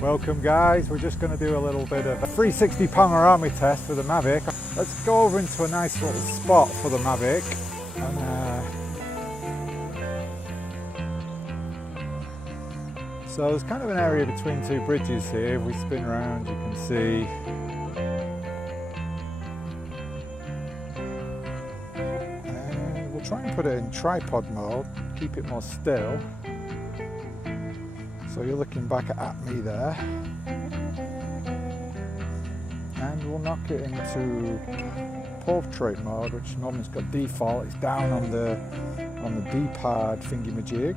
Welcome guys, we're just going to do a little bit of a 360 panoramic test for the Mavic. Let's go over into a nice little spot for the Mavic. So there's kind of an area between two bridges here. If we spin around you can see and we'll try and put it in tripod mode, keep it more still. So you're looking back at me there, and we'll knock it into portrait mode, which normally's got default. It's down on the D-pad thingy-majig,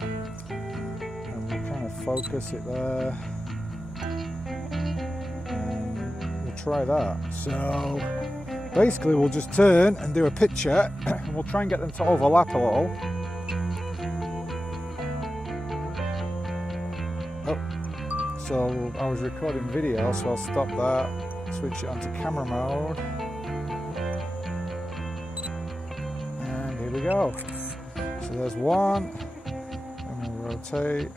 and we'll kind of focus it there, and we'll try that. So basically we'll just turn and do a picture, and we'll try and get them to overlap a little. So I was recording video, so I'll stop that, switch it onto camera mode, and here we go. So there's one, and we'll rotate.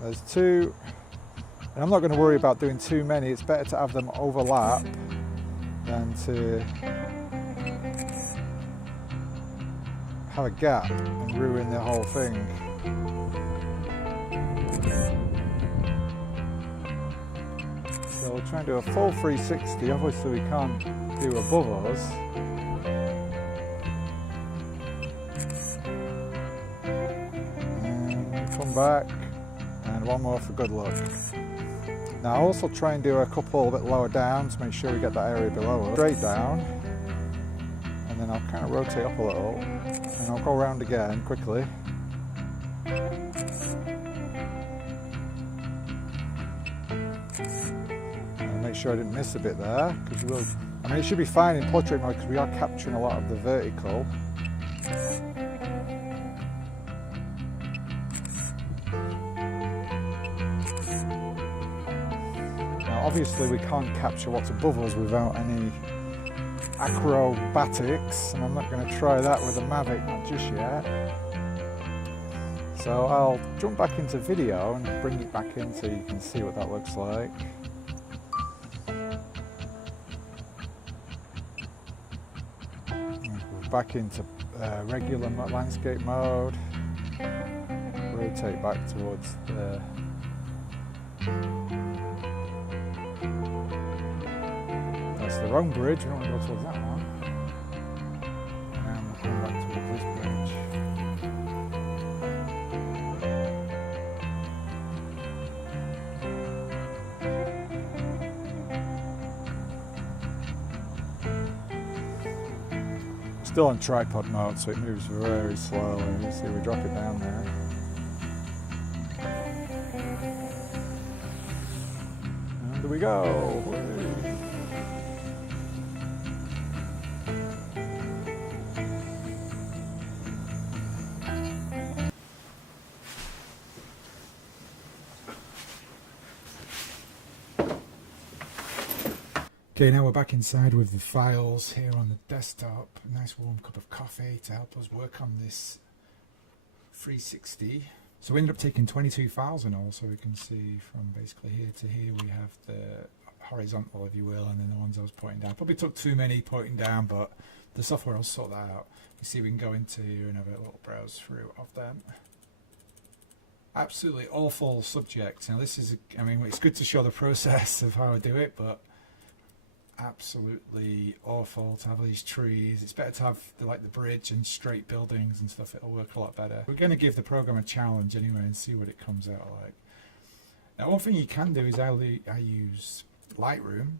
There's two, and I'm not going to worry about doing too many. It's better to have them overlap than to have a gap and ruin the whole thing. So we'll try and do a full 360, obviously we can't do above us. And come back, and one more for good luck. Now I'll also try and do a couple a bit lower down to make sure we get that area below us. Straight down, and then I'll kind of rotate up a little, and I'll go around again quickly. Make sure I didn't miss a bit there, because you will. I mean, it should be fine in portrait mode because we are capturing a lot of the vertical. Now, obviously, we can't capture what's above us without any acrobatics, and I'm not going to try that with the Mavic, not just yet. So I'll jump back into video and bring it back in so you can see what that looks like. Back into regular landscape mode, rotate back towards the that's the wrong bridge, we don't want to go towards that one, and we'll come back towards this bridge. Still on tripod mode, so it moves very slowly. You see, we drop it down there. And there we go. Okay, now we're back inside with the files here on the desktop. A nice warm cup of coffee to help us work on this 360. So we ended up taking 22 files in all, so we can see from basically here to here we have the horizontal, if you will, and then the ones I was pointing down. Probably took too many pointing down, but the software will sort that out. You see, we can go into here and have a little browse through of them. Absolutely awful subject. Now this is, I mean, it's good to show the process of how I do it, but absolutely awful to have these trees. It's better to have the bridge and straight buildings and stuff. It'll work a lot better. We're going to give the program a challenge anyway and see what it comes out like. Now one thing you can do is I use Lightroom.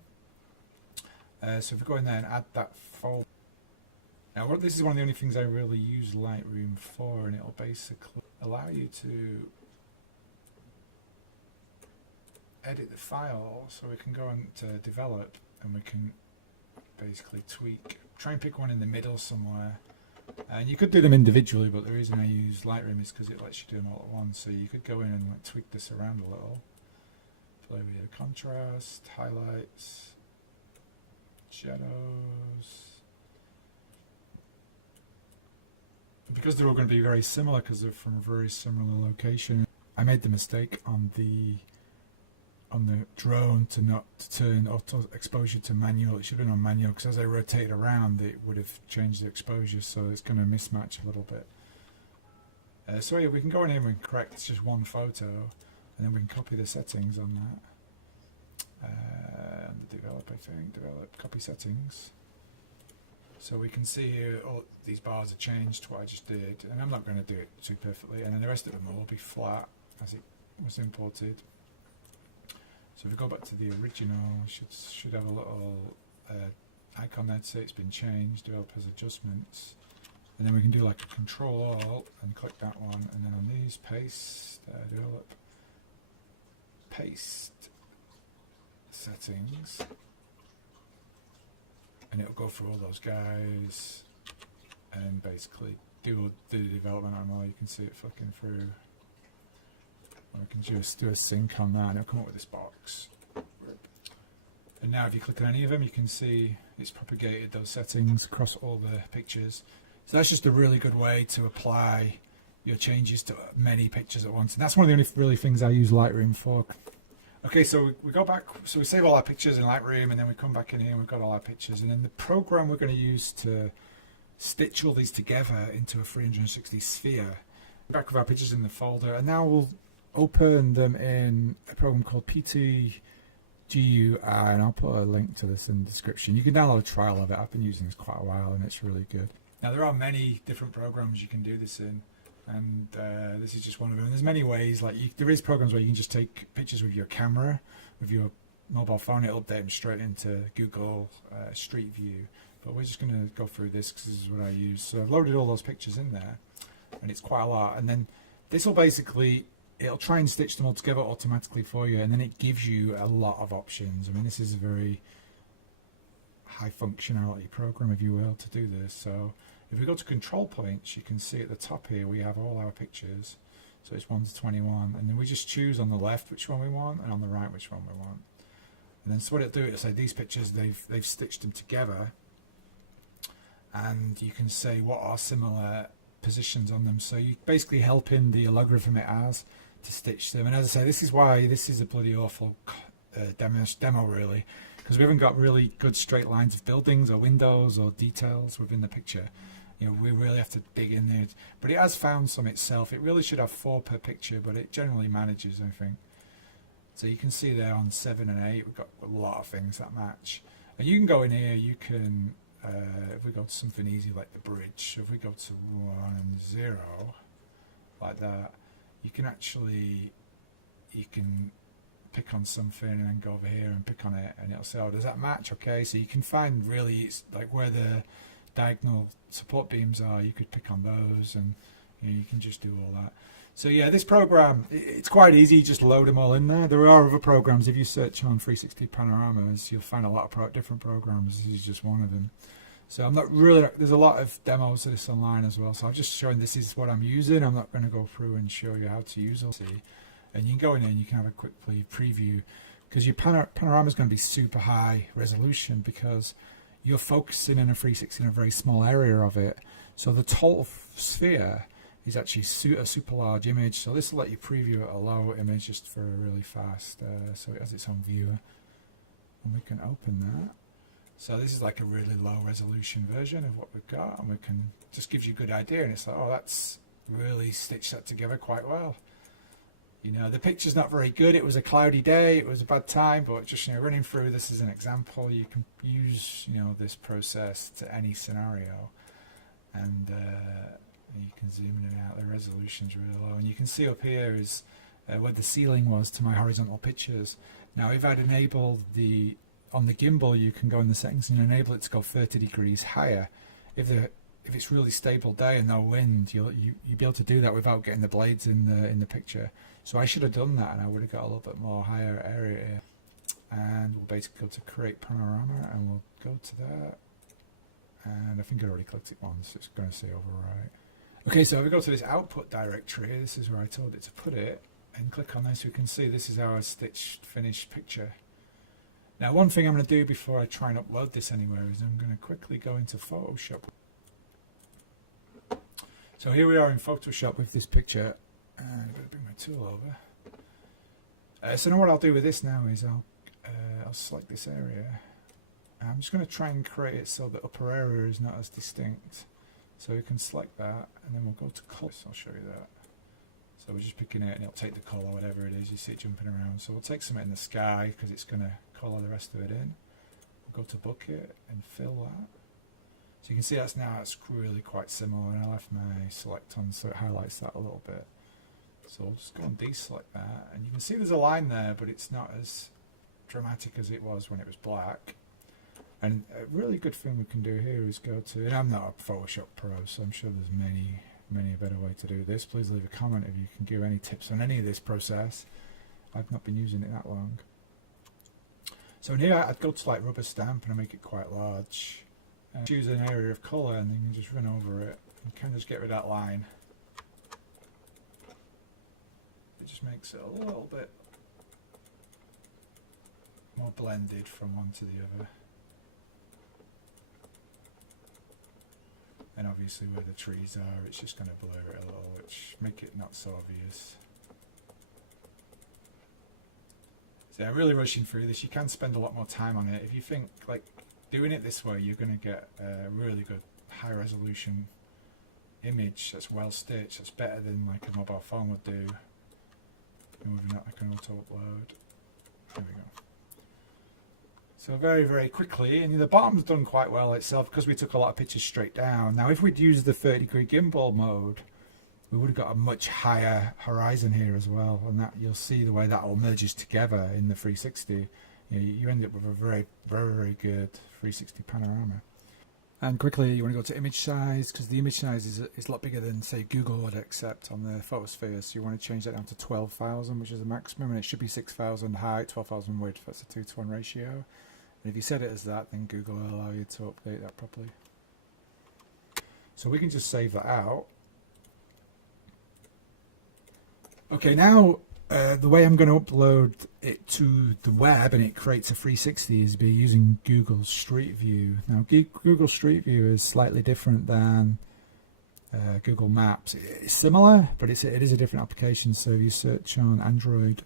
So if we go in there and add that folder. Now this is one of the only things I really use Lightroom for, and it'll basically allow you to edit the file, so we can go into develop and we can basically tweak, try and pick one in the middle somewhere. And you could do them individually, but the reason I use Lightroom is because it lets you do them all at once. So you could go in and like tweak this around a little, play with the contrast, highlights, shadows. Because they're all going to be very similar because they're from a very similar location, I made the mistake on the drone to not turn auto exposure to manual. It should have been on manual, because as I rotate around it would have changed the exposure, so it's going to mismatch a little bit. So yeah, we can go in here and correct, it's just one photo, and then we can copy the settings on that. Develop, I think, develop, copy settings. So we can see here all these bars are changed to what I just did, and I'm not going to do it too perfectly, and then the rest of them will be flat as it was imported. So if we go back to the original, should have a little icon there to say it's been changed, developers adjustments, and then we can do like a Control Alt and click that one, and then on these paste, develop, paste settings, and it'll go through all those guys and basically do the development on all. You can see it flicking through. I can just do a sync on that and it'll come up with this box. And now if you click on any of them, you can see it's propagated those settings across all the pictures. So that's just a really good way to apply your changes to many pictures at once. And that's one of the only really things I use Lightroom for. Okay, so we go back, so we save all our pictures in Lightroom, and then we come back in here and we've got all our pictures. And then the program we're going to use to stitch all these together into a 360 sphere. Back with our pictures in the folder, and now we'll open them in a program called PTGUI, and I'll put a link to this in the description. You can download a trial of it. I've been using this quite a while and it's really good. Now there are many different programs you can do this in, and this is just one of them. There's many ways, like there is programs where you can just take pictures with your camera, with your mobile phone, it'll update them straight into Google Street View, but we're just going to go through this because this is what I use. So I've loaded all those pictures in there, and it's quite a lot, and then this will basically, it'll try and stitch them all together automatically for you, and then it gives you a lot of options. I mean, this is a very high functionality program, if you will, to do this. So if we go to control points, you can see at the top here we have all our pictures. So it's 1 to 21, and then we just choose on the left which one we want, and on the right which one we want. And then so what it'll do, it'll say these pictures, they've stitched them together, and you can say what are similar positions on them. So you basically help in the algorithm it has to stitch them. And as I say, this is why this is a bloody awful demo really, because we haven't got really good straight lines of buildings or windows or details within the picture. You know, we really have to dig in there, but it has found some itself. It really should have 4 per picture, but it generally manages, I think. So you can see there on 7 and 8 we've got a lot of things that match, and you can go in here, you can if we go to something easy like the bridge, so if we go to 1 and 0 like that, you can actually, you can pick on something and then go over here and pick on it, and it'll say, oh, does that match? Okay, so you can find really, it's like where the diagonal support beams are, you could pick on those, and you can just do all that. So yeah, this program, it's quite easy, just load them all in there. There are other programs, if you search on 360 panoramas, you'll find a lot of different programs. This is just one of them. So I'm not really, there's a lot of demos of this online as well, so I'm just showing this is what I'm using. I'm not going to go through and show you how to use it. And you can go in there and you can have a quick preview, because your panorama is going to be super high resolution, because you're focusing in a 360 in a very small area of it. So the total sphere is actually a super large image. So this will let you preview a low image just for a really fast, so it has its own viewer. And we can open that. So this is like a really low resolution version of what we've got, and we can, just gives you a good idea, and it's like, oh, that's really stitched that together quite well. You know, the picture's not very good. It was a cloudy day, it was a bad time, but just, you know, running through this as an example, you can use, you know, this process to any scenario, and you can zoom in and out. The resolution's really low, and you can see up here is where the ceiling was to my horizontal pictures. Now if I'd enabled on the gimbal, you can go in the settings and enable it to go 30 degrees higher. If it's really stable day and no wind, you'll be able to do that without getting the blades in the picture. So I should have done that, and I would have got a little bit more higher area here. And we'll basically go to create panorama, and we'll go to that. And I think I already clicked it once, so it's going to say overwrite. Okay, so if we go to this output directory, this is where I told it to put it, and click on this, we can see this is our stitched finished picture. Now one thing I'm going to do before I try and upload this anywhere is I'm going to quickly go into Photoshop. So here we are in Photoshop with this picture, and I'm going to bring my tool over. So now what I'll do with this now is I'll select this area. I'm just going to try and create it so the upper area is not as distinct. So we can select that, and then we'll go to color. I'll show you that. So we're just picking it, and it'll take the color, whatever it is. You see it jumping around. So we'll take something in the sky because it's going to color the rest of it in. We'll go to bucket and fill that. So you can see it's really quite similar, and I left my select on so it highlights that a little bit. So I'll just go and deselect that, and you can see there's a line there, but it's not as dramatic as it was when it was black. And a really good thing we can do here is go to, and I'm not a Photoshop pro, so I'm sure there's many a better way to do this. Please leave a comment if you can give any tips on any of this process. I've not been using it that long. So in here I'd go to like rubber stamp, and I make it quite large. Choose an area of colour, and then you can just run over it and kind of just get rid of that line. It just makes it a little bit more blended from one to the other. And obviously where the trees are, it's just going to blur it a little, which make it not so obvious. So I'm really rushing through this. You can spend a lot more time on it. If you think like doing it this way, you're going to get a really good high resolution image that's well stitched. That's better than like a mobile phone would do. Moving up, I can auto upload. There we go. So very quickly, and the bottom's done quite well itself because we took a lot of pictures straight down. Now if we'd used the 30-degree gimbal mode, we would have got a much higher horizon here as well, and that you'll see the way that all merges together in the 360. You end up with a very good 360 panorama. And quickly, you want to go to image size, because the image size is a lot bigger than, say, Google would accept on the photosphere. So you want to change that down to 12,000, which is the maximum, and it should be 6,000 height, 12,000 width. That's a 2-to-1 ratio. And if you set it as that, then Google will allow you to update that properly. So we can just save that out. Okay, now the way I'm going to upload it to the web and it creates a 360 is by using Google Street View. Now Google Street View is slightly different than Google Maps. It's similar, but it is a different application. So if you search on Android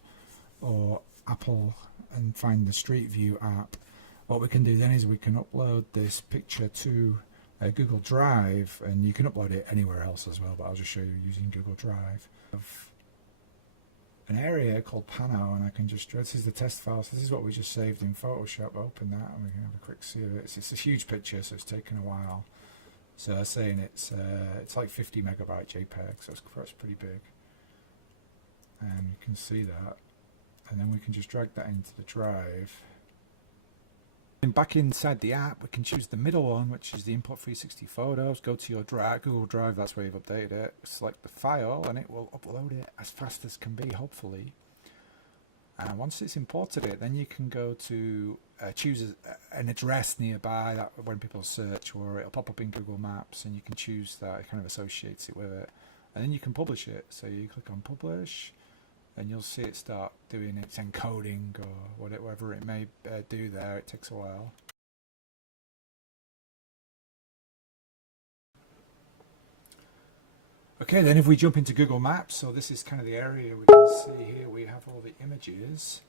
or Apple and find the Street View app, what we can do then is we can upload this picture to Google Drive, and you can upload it anywhere else as well, but I'll just show you using Google Drive. An area called Pano, and I can just, this is the test file, so this is what we just saved in Photoshop. Open that and we can have a quick see of it. It's a huge picture, so it's taken a while. So I'm saying it's like 50 megabyte JPEG, so it's pretty big. And you can see that, and then we can just drag that into the drive. And back inside the app, we can choose the middle one, which is the import 360 photos. Go to your Google Drive, that's where you've updated it. Select the file, and it will upload it as fast as can be, hopefully. And once it's imported it, then you can go to choose an address nearby that when people search, or it'll pop up in Google Maps, and you can choose that. It kind of associates it with it. And then you can publish it. So you click on publish, and you'll see it start doing its encoding or whatever it may do there. It takes a while. Okay, then if we jump into Google Maps, so this is kind of the area we can see here. We have all the images,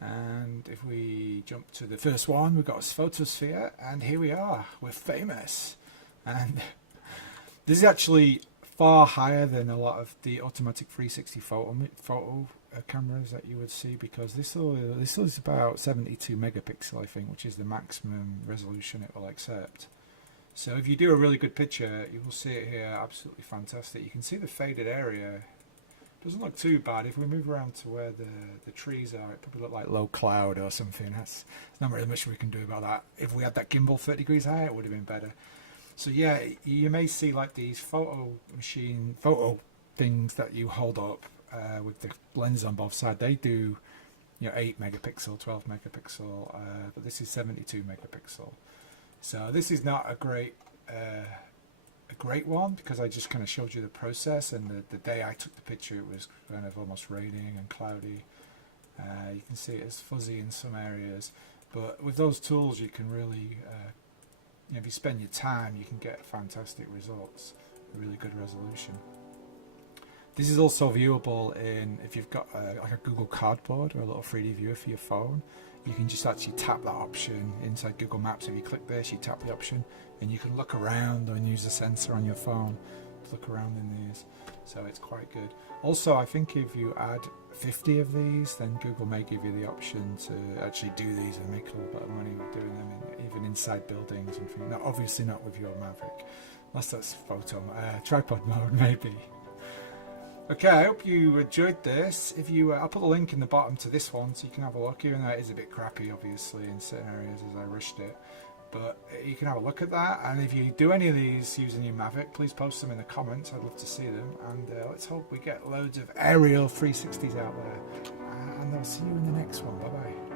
and if we jump to the first one, we've got a photosphere, and here we are. We're famous, and this is actually far higher than a lot of the automatic 360 photo cameras that you would see, because this is about 72 megapixel, I think, which is the maximum resolution it will accept. So if you do a really good picture, you will see it here, absolutely fantastic. You can see the faded area Doesn't look too bad. If we move around to where the trees are, it probably look like low cloud or something. There's not really much we can do about that. If we had that gimbal 30 degrees higher, it would have been better. So yeah, you may see like these photo things that you hold up with the lens on both sides. They do, 8 megapixel, 12 megapixel, but this is 72 megapixel. So this is not a great one, because I just kind of showed you the process, and the day I took the picture it was kind of almost raining and cloudy. You can see it's fuzzy in some areas, but with those tools you can really if you spend your time you can get fantastic results, a really good resolution. This is also viewable in, if you've got like a Google Cardboard or a little 3D viewer for your phone, you can just actually tap that option inside Google Maps. If you click this, you tap the option and you can look around and use a sensor on your phone to look around in these. So it's quite good. Also, I think if you add 50 of these, then Google may give you the option to actually do these and make a little bit of money with doing them, even inside buildings and things. Now, obviously not with your Mavic, unless that's tripod mode maybe. Okay, I hope you enjoyed this. If you, I'll put a link in the bottom to this one so you can have a look, even though it is a bit crappy obviously in certain areas as I rushed it. But you can have a look at that, and if you do any of these using your Mavic, please post them in the comments. I'd love to see them, and let's hope we get loads of aerial 360s out there. And I'll see you in the next one. Bye bye.